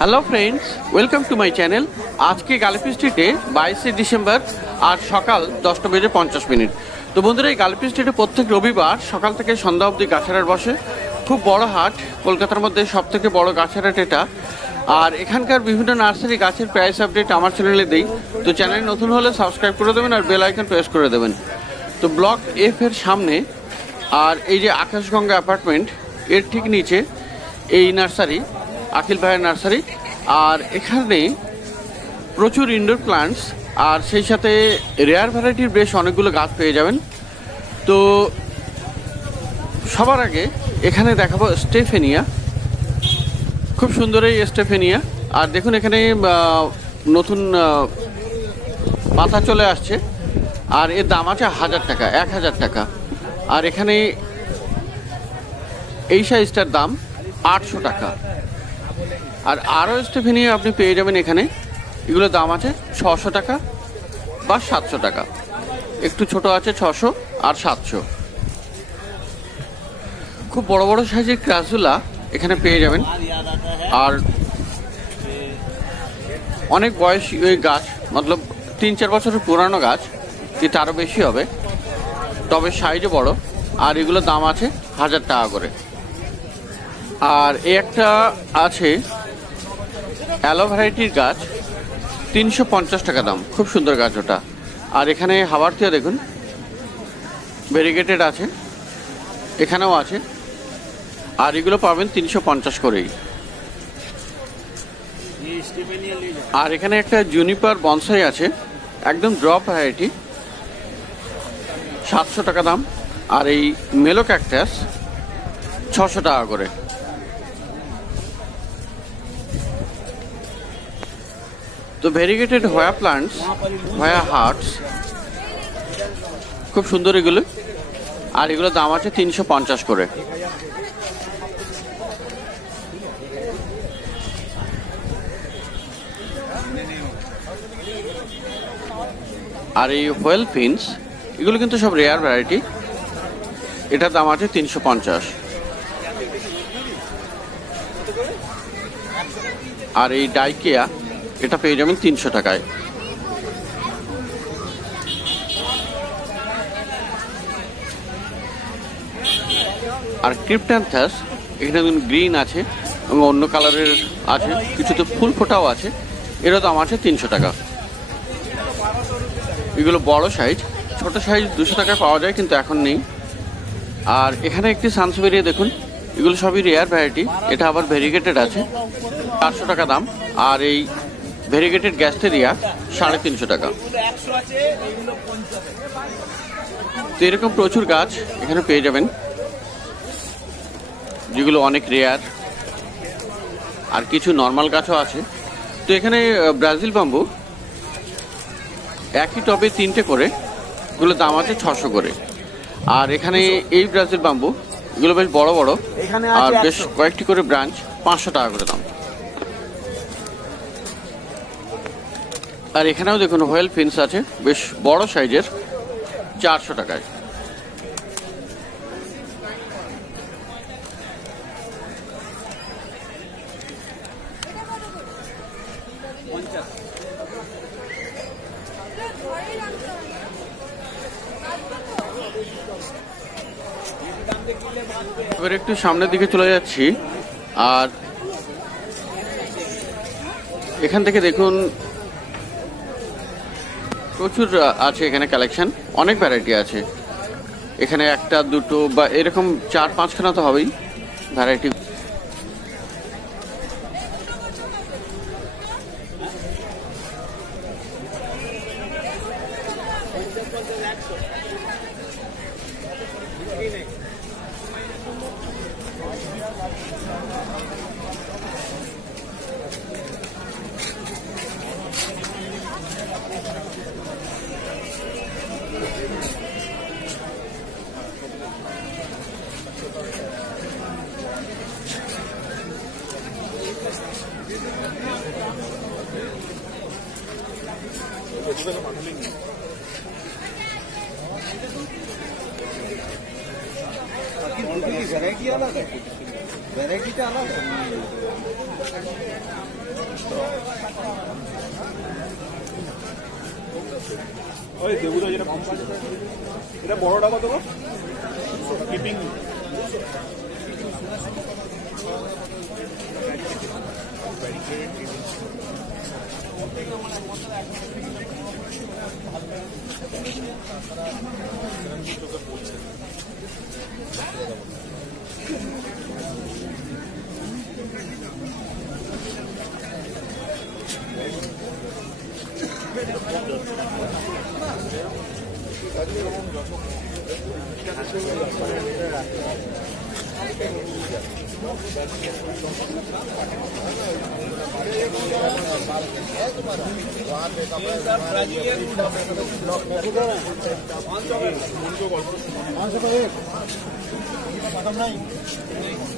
Hello friends, welcome to my channel. আজকে গালিফি স্ট্রিটে 22শে December আজ সকাল 10:50 তো বন্ধুরা, এই গালিফি স্ট্রিটে প্রত্যেক রবিবার সকাল থেকে সন্ধ্যা অবধি গাছের হাট বসে। খুব বড় হাট, কলকাতার মধ্যে সব থেকে বড় গাছের হাট এটা। আর এখানকার বিভিন্ন নার্সারি গাছের প্রাইস আপডেট আমার চ্যানেলে দিই। তো চ্যানেল নতুন হলে সাবস্ক্রাইব করে দেবেন আর বেল আইকন প্রেস করে দেবেন। তো ব্লক এফ এর সামনে আর এই যে আকাশগঙ্গা অ্যাপার্টমেন্ট, এর ঠিক নিচে এই নার্সারি, আখিল ভাইয়ের নার্সারি। আর এখানে প্রচুর ইনডোর প্লান্টস আর সেই সাথে রেয়ার ভ্যারাইটির বেশ অনেকগুলো গাছ পেয়ে যাবেন। তো সবার আগে এখানে দেখাবো স্টেফেনিয়া, খুব সুন্দর এই স্টেফেনিয়া। আর দেখুন এখানে নতুন পাতা চলে আসছে আর এর দাম আছে 1000 টাকা, 1000 টাকা। আর এখানে এই সাইজটার দাম 800 টাকা। আর আরও স্টেফেনিয়া আপনি পেয়ে যাবেন এখানে, এগুলোর দাম আছে 600 টাকা বা 700 টাকা। একটু ছোট আছে 600 আর 700। খুব বড় বড় সাইজের ক্রাসুলা এখানে পেয়ে যাবেন। আর অনেক বয়সী ওই গাছ, মতলব 3-4 বছরের পুরানো গাছ, কিন্তু আরও বেশি হবে, তবে সাইজও বড়। আর এগুলোর দাম আছে 1000 টাকা করে। আর এই একটা আছে অ্যালো ভ্যারাইটির গাছ, 350 টাকা দাম, খুব সুন্দর গাছ ওটা। আর এখানে হাওয়ারথিয়া দেখুন ভেরিগেটেড আছে, এখানেও আছে। আর এগুলো পাবেন 350 করেই। আর এখানে একটা জুনিপার বনসাই আছে, একদম ড্রপ ভ্যারাইটি, 700 টাকা দাম। আর এই মেলো ক্যাকটাস 600 টাকা করে। তো ভেরিগেটেড হোয়া প্লান্টস, হোয়া হার্টস, খুব সুন্দর এগুলো। আর এগুলোর দাম আছে 350 করে। আর এই হোয়েল ফিন্স, এগুলো কিন্তু সব রেয়ার ভ্যারাইটি, এটার দাম আছে 350। আর এই ডাইকেয়া, এটা পেয়ে যাবেন 300 টাকায়। আর ক্রিপ্ট্যান্থাস এখানে গ্রিন আছে এবং অন্য কালারের আছে, কিছুতে ফুল ফোটাও আছে, এরও দাম আছে 300 টাকা। এগুলো বড় সাইজ, ছোট সাইজ 200 টাকায় পাওয়া যায়, কিন্তু এখন নেই। আর এখানে একটি সানসবেরিয়া দেখুন, এগুলো সবই রেয়ার ভ্যারাইটি, এটা আবার ভেরিগেটেড আছে, 400 টাকা দাম। আর এই ভেরিগেটেড গ্যাস্টেরিয়া 350 টাকা। তো এরকম প্রচুর গাছ এখানে পেয়ে যাবেন, যেগুলো অনেক রেয়ার। আর কিছু নর্মাল গাছও আছে। তো এখানে ব্রাজিল বাম্বু, একই টবে 3টে করে, এগুলো দাম আছে 600 করে। আর এখানে এই ব্রাজিল বাম্বু, এগুলো বেশ বড় বড় আর বেশ কয়েকটি করে ব্রাঞ্চ, 500 টাকা করে দাম। আর এখানেও দেখুন হোয়েল ফিন্স আছে, বেশ বড় সাইজের, 400 টাকায়। এবার একটু সামনের দিকে চলে যাচ্ছি। আর এখান থেকে দেখুন প্রচুর আছে এখানে কালেকশন, অনেক ভ্যারাইটি আছে। এখানে একটা দুটো বা এরকম 4-5খানা তো হবেই ভ্যারাইটি। ভ্যারাইটি আলাদা, ভ্যারাইটিটা আলাদা। ওই দেবুদা যেটা কম ছিল এটা বড়টা কত গো কিপিং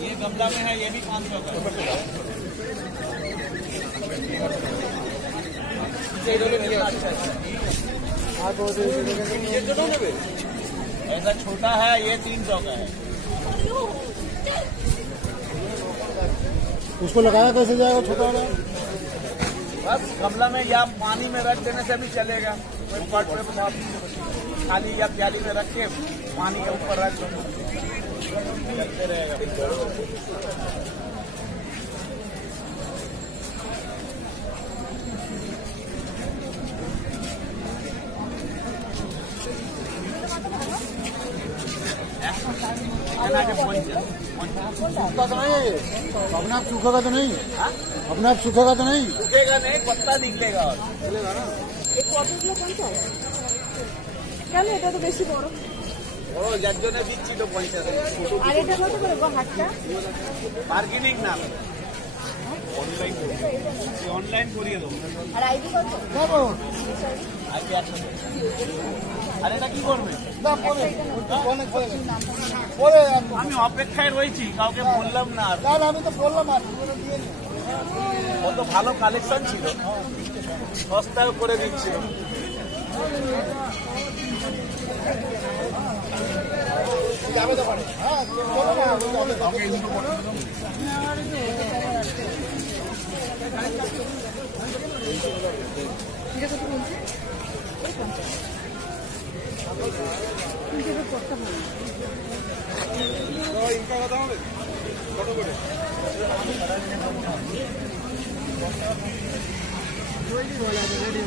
ये गमला में है, ये भी 500 का। ऐसा छोटा है, ये 300 का है। उसको लगाया कैसे जाएगा छोटा वाला? बस गमला में या पानी में रख देने से भी चलेगा। कोई पट पे खाली या प्याली में रख के पानी के ऊपर रख दो, चलते रहेगा। सूखा तो नहीं है ये? अपने आप सूखेगा तो नहीं? अपने आप सूखेगा तो नहीं? सूखेगा नहीं, पत्ता निकलेगा और चलेगा ना? কেন এটা তো বেশি বড় ও যার জন্য দিচ্ছি তো 50 আর এটা কত করে গো হাটটা বার্গেনিং না অনলাইন করিয়ে দেবো আর আইডি কত যাবো আইডি 100 আর এটা কি করবে না পরে পরে আমি অপেক্ষায় রয়েছি, কাউকে বললাম না আর না আমি তো বললাম আর দিয়ে কত ভালো কালেকশন ছিল, সস্তায় করে দিচ্ছিল। যাবে তো পারে হ্যাঁ বলো না এটা কত বলছে ওই 50 কিন্তু এটা করতে হবে তো ইনকা কথা হবে কত করে রেডি বলা রেডি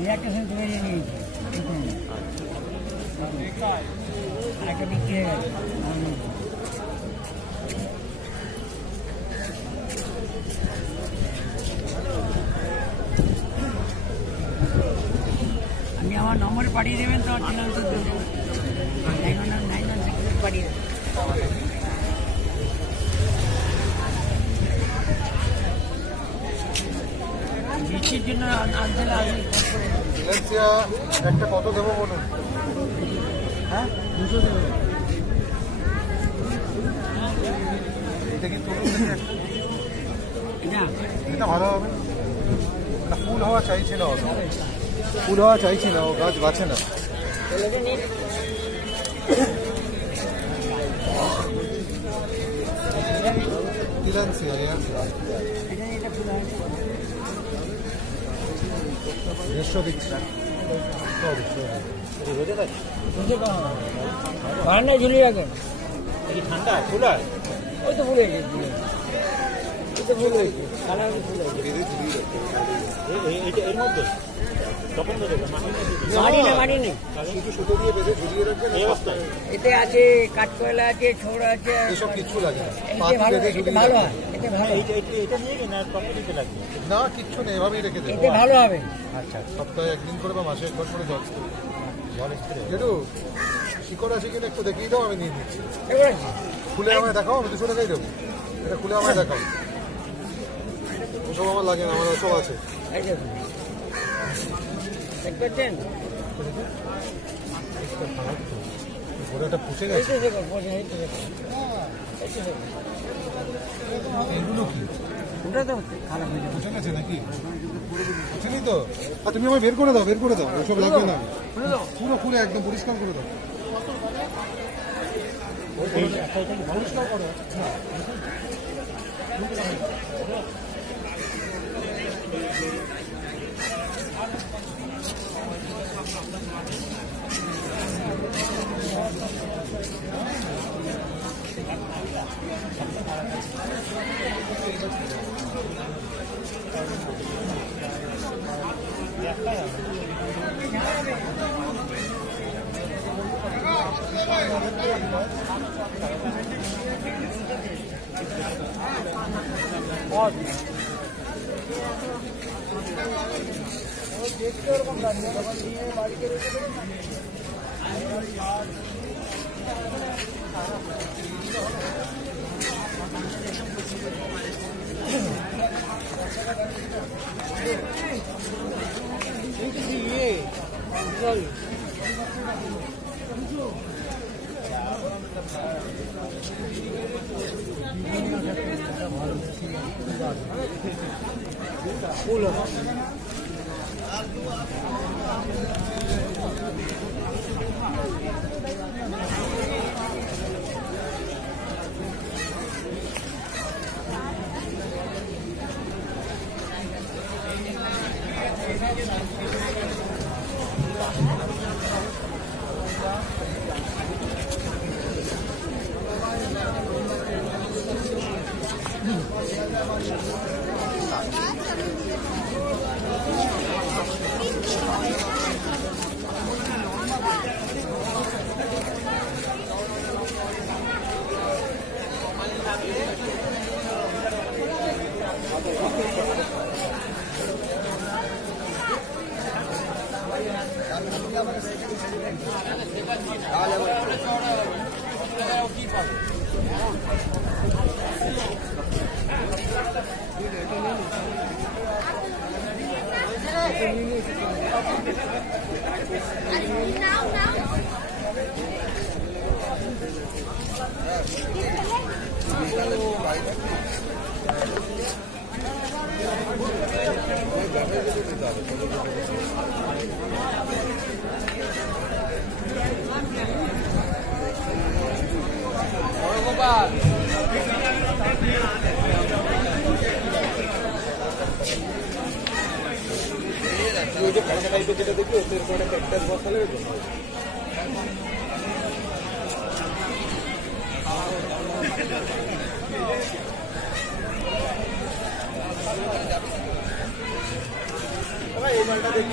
रिएक्शन तो ये नहीं आगे बिके আমি আমার নম্বর পাঠিয়ে দেবেন তো ঠিকানা তো দেবো 919 পাঠিয়ে দেবেন বৃষ্টির জন্য আনতে একটা কত দেবো বলুন হ্যাঁ 200 দেবো এটা কি তোর না এটা ভালো হবে না, ফুল হওয়া চাইছে না, ফুল হওয়া চাইছে না, ও গাছ বাঁচে না। ঠান্ডায় ঝুলিয়ে রাখেন। ঠান্ডা ফুল হয়, ওই তো ফুল হয়েছে, ওই তো ফুল হয়েছে, কালার ফুল হয়েছে। এর মধ্যে মাটি নেই, শুধু সুতো দিয়ে বেঁধে ঝুলিয়ে রাখবেন এই অবস্থায়। এতে আছে কাঠকয়লা আছে, ছোড় আছে, এসব কিচ্ছু লাগে না, এতে ভালো, এতে ভালো হয়, এতে ভালো, এটা নিয়ে গিয়ে না কত দিতে লাগবে? না কিচ্ছু নেই, এভাবেই রেখে দেবো। এতে ভালো হবে। আচ্ছা সপ্তাহে একদিন করে বা মাসে একবার করে জল স্প্রে। যেটু শিকড় আছে কিনা একটু দেখিয়ে দাও, আমি নিয়ে নিচ্ছি। এবার খুলে আমায় দেখাও, আমি 200 টাকাই দেবো। এটা খুলে আমায় দেখাও। ওসব আমার লাগে না, আমার ওসব আছে। এই দেখুন, দেখছেন গোড়াটা পুষে এই গেছে। তো দেখুন, এই তো দেখুন, এই তো দেখুন, এগুলো কি ওটা তো খারাপ হয়ে যাবে। পুষে গেছে নাকি? পুষেনি তো? আর তুমি আমায় বের করে দাও, বের করে দাও, ওসব লাগবে না। পুরো খুলে একদম পরিষ্কার করে দাও। পরিষ্কার করো।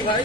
ভাই